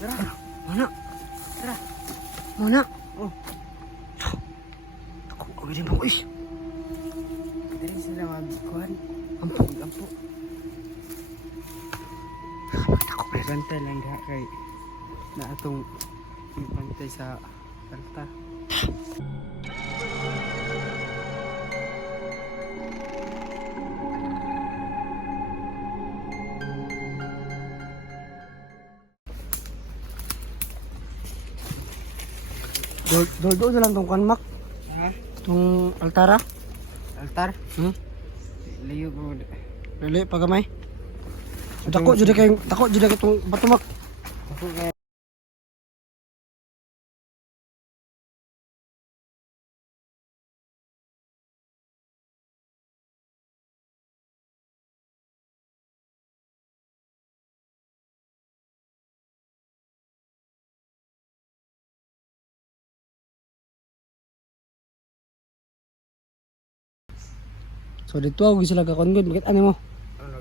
Tara. Mana? Tara. Mana? Oh. Ako, ang ganyan mo is. Dali sila magkuhan. Ampo. Ampo. Ako, pre. Bantay lang diha kay na atong bantay sa altar. Doon na lang tong kanmak. Ha? Itong altara. Altar? Hmm? Layo ko. Dali, pagamay. Tako, jud kay itong batumak. Ako kay So dito ako sila kakongod. Bakit ano mo? ano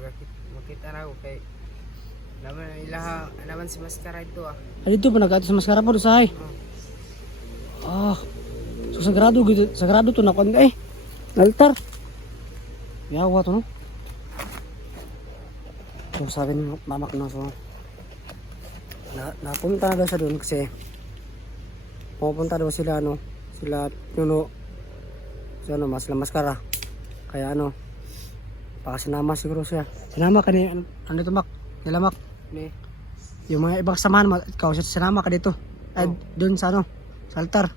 makita na ako kay naman ilaha naman si Maskara ito ah. Ah, dito pa nagkato sa maskara po dosahay. Ah. So sagrado to na kon eh. Altar. Yawa to no. So sabi ni mamak na so. Napunta na daw siya doon kasi pupunta daw sila sila Nuno sa sila maskara. Kaya baka sinama siguro siya. Sinama ka ni ano to mak? Nilamak. Ni Yung mga ibang samahan ikaw siya sinama ka dito. Ay doon sa sa altar.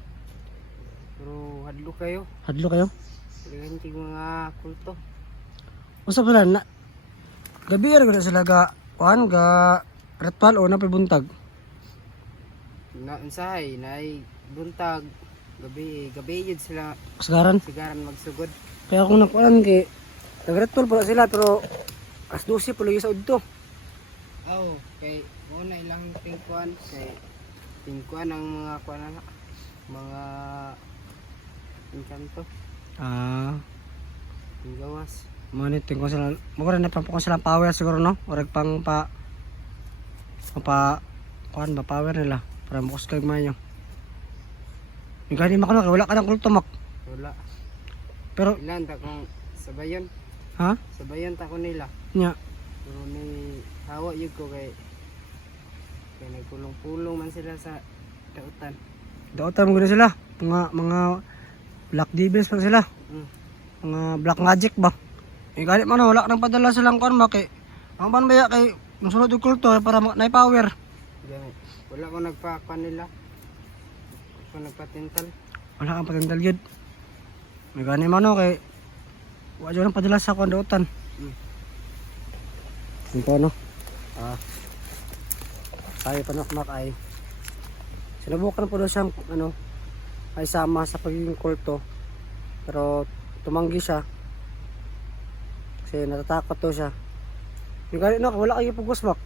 pero hadlo kayo. Hadlo kayo. Ganyan mga kulto. Usa pala na gabi ra gud sila ga ritual o napibuntag. Na unsahay naay buntag gabi yun sila Kasagaran. sigaran magsugod. Kaya kung nakuan kay nag-ritual pala sila pero as 12 pala sa udto. Oh, kay una ilang tingkuan ang mga kuan na mga inkanto, Ah, gawas. moniting ko sila. Magora na pang sila power siguro no. Orag pang kuan ba power nila para makus kag mayo. Yung gani makano wala ka ng kulto mak. Wala. Pero Ilan ta kung sabayon. ha? Sabayon ta ko nila. Nya. Pero ni hawa yun ko kay nagpulong-pulong man sila sa dautan. Dautan mo gina sila. Mga black devils pa sila. Mm. Mga black magic ba? Eh galit man wala nang padala silang kuan ba kay ang panbaya kay musulod og kulto para na power. Gani. Wala ko nagpa nila. Ko nagpatintal. Wala kang patindal yun. May gani man kay wala jud nang padala sa kuan dautan. Ito no. Tayo panakmak ay sinubukan po daw siyang ay sama sa pagiging kulto pero tumanggi siya kasi natatakot daw siya. Yung gani no, wala kayo pagkusmak.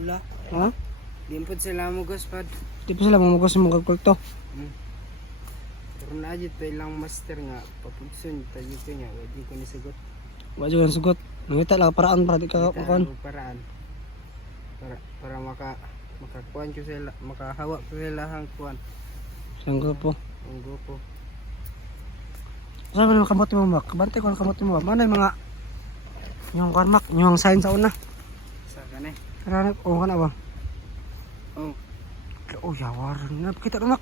Wala. Ha? Dimpod sila mo guspad. Di pa sila mamugos ng mga kulto. Pero naadit pa ilang master nga papugsun tayo ko niya wadi ko ni sagot. Wala jud ang sugot. Nangita lang paraan para di ka kuan. Paraan para makakuan ko sila, makahawa ko sila hang kuan Sang grupo. ang grupo. Saan ka kamot mo mak? Kabante ko ang kamot mo. Mana yung mga yung karmak, yung sign sa una. Sa kanay. Karana o kana ba? Oh, Oh, yawar na kita mak.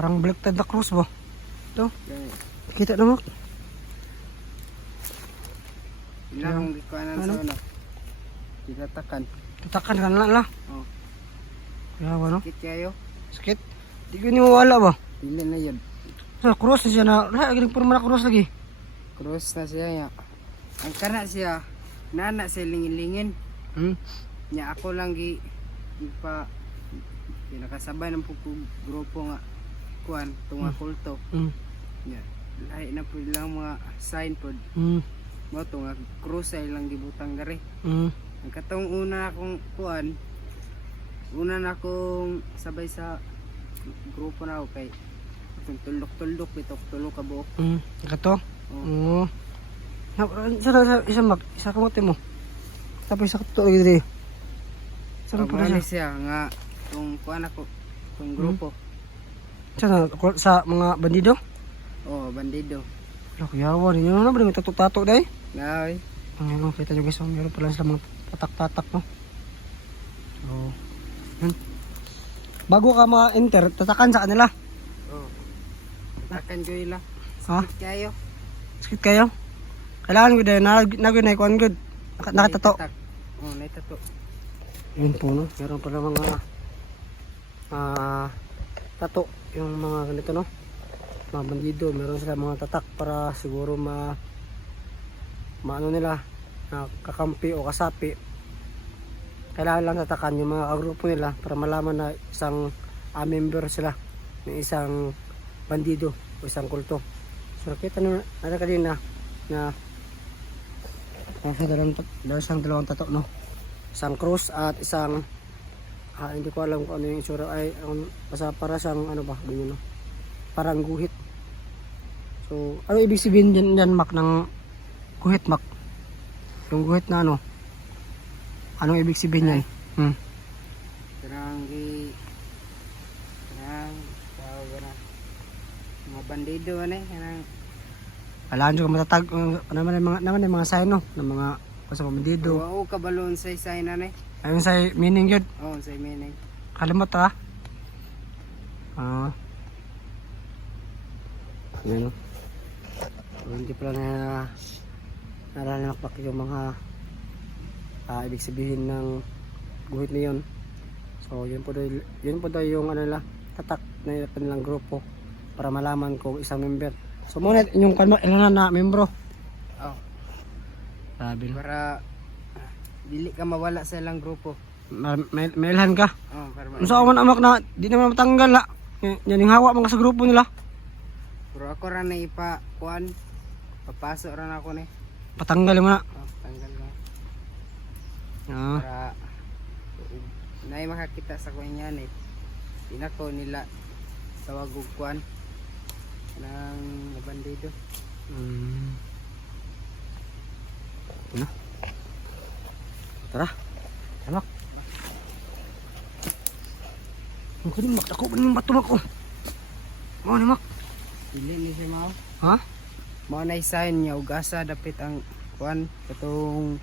Parang baliktad na cross ba? Ito, gani. kita na mak. Ilang gikuanan Ano? sa una. Titatakan. Tatakan ka na lang. Oh, Yawa no? kit kayo. Sakit. Di ko ni mawala ba? Dili na yun. Sa cross na siya na. Lagi nagpurma na cross lagi. Cross na siya ya. Ang kana siya nana sa lingin-lingin. Nya ako lang pa pinakasabay ng grupo nga kuan tunga kulto. Nya lahi na po lang mga sign pod. Mo to nga cross ay lang gibutang dere. Ang katong una akong kuan una na akong sabay sa grupo na ako kay itong tulok-tulok bitok tulok ka buok. Ito? Oo. Isa mak, isa kamote mo. Tapos isa ka to diri. Saan po na siya? siya nga kung kuan ako kung grupo. Saan sa mga bandido? Oh, bandido. Yawa rin yun na ba? May tato-tato dahi? Ngay. Ano, kita nyo guys, meron pala sila mga tatak-tatak, no? So, yun. Bago ka ma-enter, tatakan sa kanila. Oh. Takan ko ila. Ha? Kayo. Sakit kayo? Kailangan ko dahil nagawin na ikuan good. Nakatato. Oh, naitato. Yun po, no? Meron pala mga tato. Yung mga ganito, no? Mga bandido. Meron sila mga tatak para siguro maano nila na kakampi o kasapi. Kailangan lang tatakan yung mga grupo nila para malaman na isang member sila ng isang bandido o isang kulto. So nakita natin kanina na nasa dalawang tato, no? Isang cross at isang hindi ko alam kung ano yung itsura ay basta para siyang ano ba ganyan, no? Parang guhit. So ano ibig sabihin dyan Mac ng guhit, Mac? Yung guhit na ano? Anong ibig sabihin yan? Terang tawag na. Mga bandido ano eh. Kailangan nyo ka matatag. Naman yung mga sign, no? Ng mga basta bandido. Oo, kabalon sa isay na eh. Ayun sa meaning yun. Oo, sa meaning. Kalimot ha. Yan, no? So, hindi pala nalalamakpak yung mga ibig sabihin ng guhit na yun. So yun po daw yung ano nila, tatak na kanilang grupo para malaman kung isang member. So muna yung ilan na membro. Oh, Sabi para dili ka mawala sa ilang grupo. mailhan ka. Oh, para Ano sa man amak na di naman matanggal la. Yan yung hawa mga sa grupo nila. pero ako ra na ipa-kuan. Papasok ra na ako ni. Patanggal mo na. Oh, tanggal na. Ah. Para naay makakita sa kuan eh. Pinako nila sa wagog kuan ng bandido. Ano? Tara. Anak. Ang kunin mak ako kunin bato mak ko. Mo ni mak. Dili ni siya mao. Ha? Mao na sign niya ug asa dapit ang kuan katong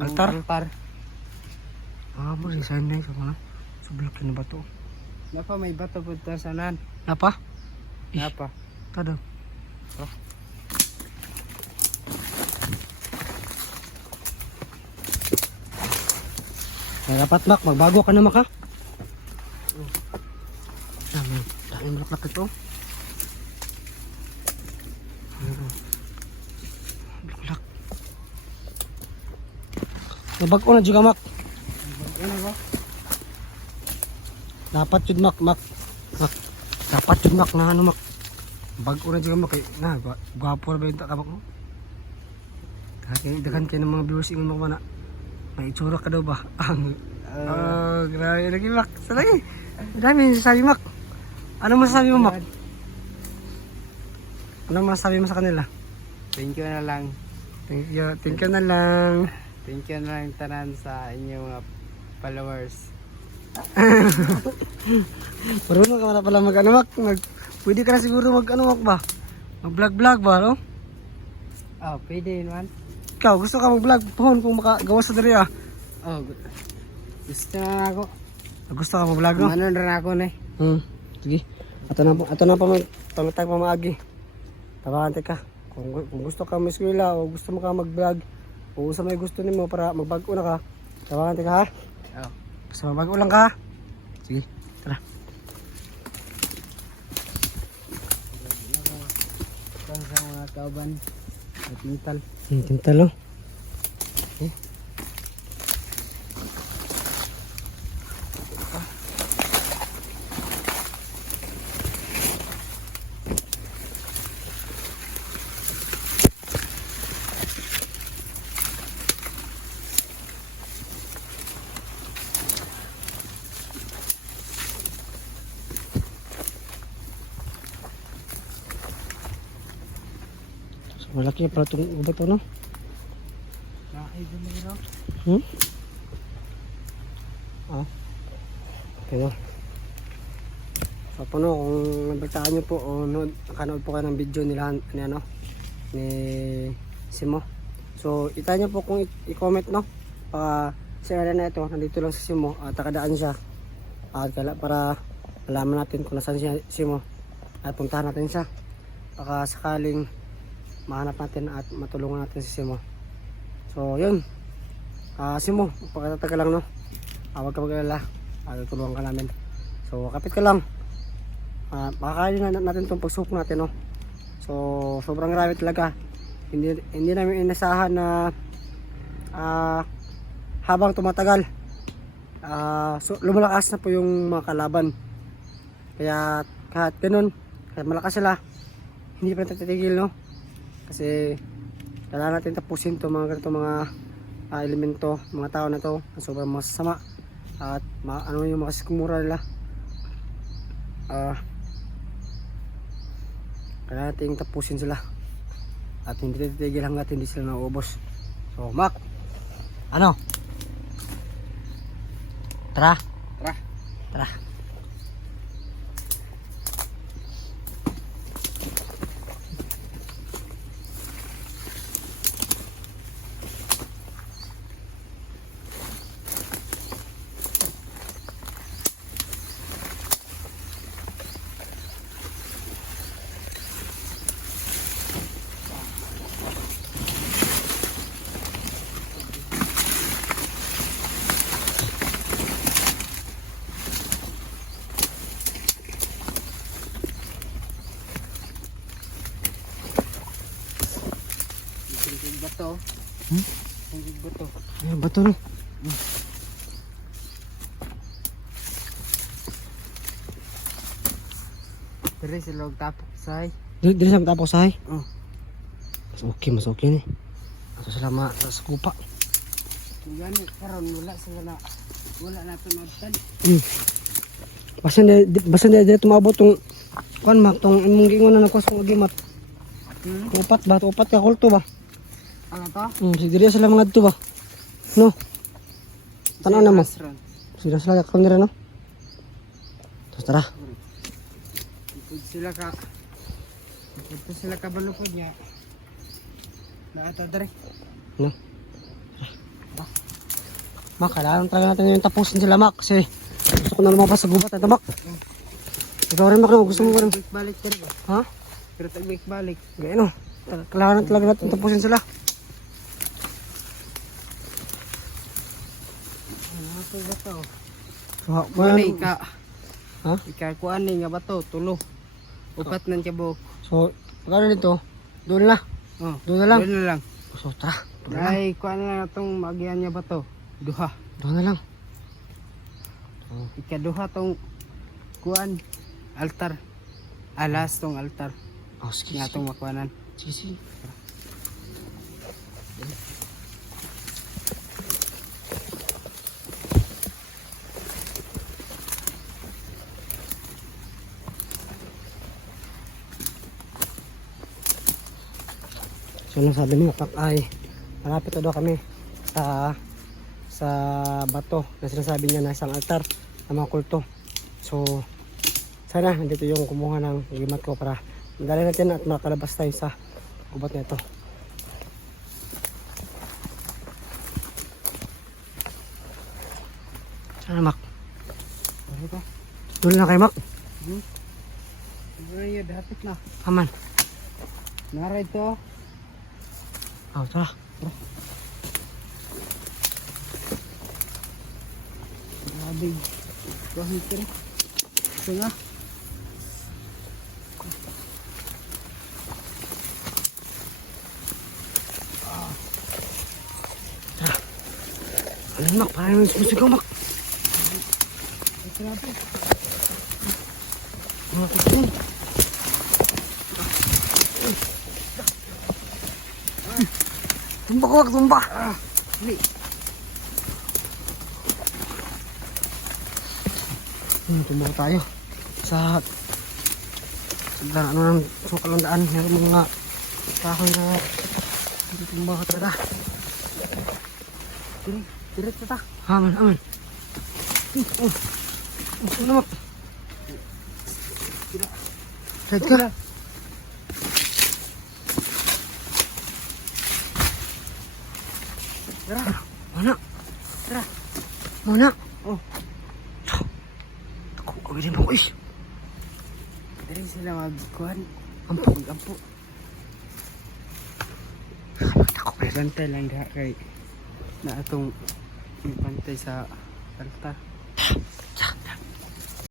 Altar? Altar. Mo rin sign na sa mga sublak na bato. Napa may bato pud ta sanan. Napa? Napa. Kada. Dapat mak, magbago ka na mak ha. Daming bulaklak ito. Bulaklak. Nabago na juga mak. Ano ba? Dapat yun mak. Dapat yun mak na ano mak. Bago na juga mak eh. Na, gwapo na ba yung takabak mo? Dagan kayo ng mga viewers ingon mo na. May itsura ka daw ba? Grabe lagi mak. Salagi. Dami yung sasabi mak. Ano masasabi mo mak? Ano masasabi mo sa kanila? Thank you na lang. Thank you na lang. Thank you na lang tanan sa inyong mga followers. Marunong ka na pala mag ano mak. Pwede ka na siguro mag ano mak ba? Mag vlog ba no? Oh, pwede naman. Ikaw gusto ka mag vlog pohon kung makagawa sa diri ah. Oh, gusto na ako. Gusto ka mag vlog no? Manon rin ako na Sige. Ato na pa pamatag mamagi. Tabante ka. Kung gusto ka mo eskwela o gusto mo ka mag-vlog o sa may gusto nimo para magbago na ka. Tabante ka ha. Oh. Basta magbago lang ka. Sige. Tara. Ito sa mga kauban. At mental. Tintal oh. Malaki pala itong ubat no? Nakakaiba mo rin. Kaya. So po no, kung nabalitaan nyo po o nakanood po kayo ng video nila ni ano ni Simo. So itahan nyo po kung i-comment no. Si area na ito, nandito lang si Simo at nakadaan siya. At para malaman natin kung nasaan si Simo at puntahan natin siya. Baka sakaling mahanap natin at matulungan natin si Simo. So yun. Simo, pagkatatagal lang no. Huwag ka mag-alala. Tutulungan ka namin. So kapit ka lang. Makakain na natin itong pagsubok natin no. So sobrang grabe talaga. Hindi namin inasahan na habang tumatagal so, lumalakas na po yung mga kalaban. Kaya kahit ganun, kahit malakas sila, hindi pa natitigil no. Kasi kailangan natin tapusin to mga ganito mga elemento, mga tao na to na sobrang masasama at ano yung makasikumura nila. Kaya natin tapusin sila at hindi titigil hanggat hindi sila nauubos. So Mac, ano? Tara. Tara. Bato. Bato. Bato no. Diri sila og tapok say. Dili sa tapos ay. Oh. Mas okay ni. Ato sila sa kupa. Gani karon wala na to nabtan. Basta na tumabot tong kuan Mac tong imong gingon na nako sa gimat. Upat ka kulto ba? Ano to? Siguro sila mga dito ba? No. Tanaw na mo. Sila kakon no. So tara. Ito sila ka balupod niya. Naato dere. No. Mac, kailangan talaga natin yung tapusin sila Mac kasi gusto ko na lumabas sa gubat ito Mac. Ikaw rin Mac, gusto mo rin. Balik ka rin ba? Ha? Pero balik. Gaya no. Kailangan talaga natin tapusin sila. Ano ito bato? Kuan ka. Ha? Kuan ni nga bato, tulo. Upat nang tiabo. So, pagkano dito? Doon na. Oh, Doon na lang. Doon na lang. So, tara. Ay, kuan na itong magian niya bato. Duha. Doon na lang. Ikaduha tong kuan altar. Alas tong altar. Oh, sige. Nga tong makuanan. Sige. So, nang sabi ni Mac ay malapit na daw kami sa bato na sinasabi niya na isang altar ng mga kulto. So, sana nandito yung kumuha ng gimat ko para madali natin at makalabas tayo sa gubat na ito. Sana Mac? Ano to? Doon na kay Mac? Ay, dapat na. Aman. Naray to. Oh, tara. Grabe. Kahit rin. Ito nga. Ano Mac? Parang naman sumusigaw Mac. Ito natin. Mga kusun. Tumba ko Mac, tumba. Hindi. Tumba tayo sa ano ng sukalang daan. Meron mga kahoy na tumba ka talaga. Diret ta. Aman. Ano mo? Side ka. Tara. Mana? Tara. Mana? Oh. Ako, kawin mo, is. Dari sila magkuhan. Ampo. Mag-ampo. Ako, pre. Bantay lang diha kay na atong pantay sa altar.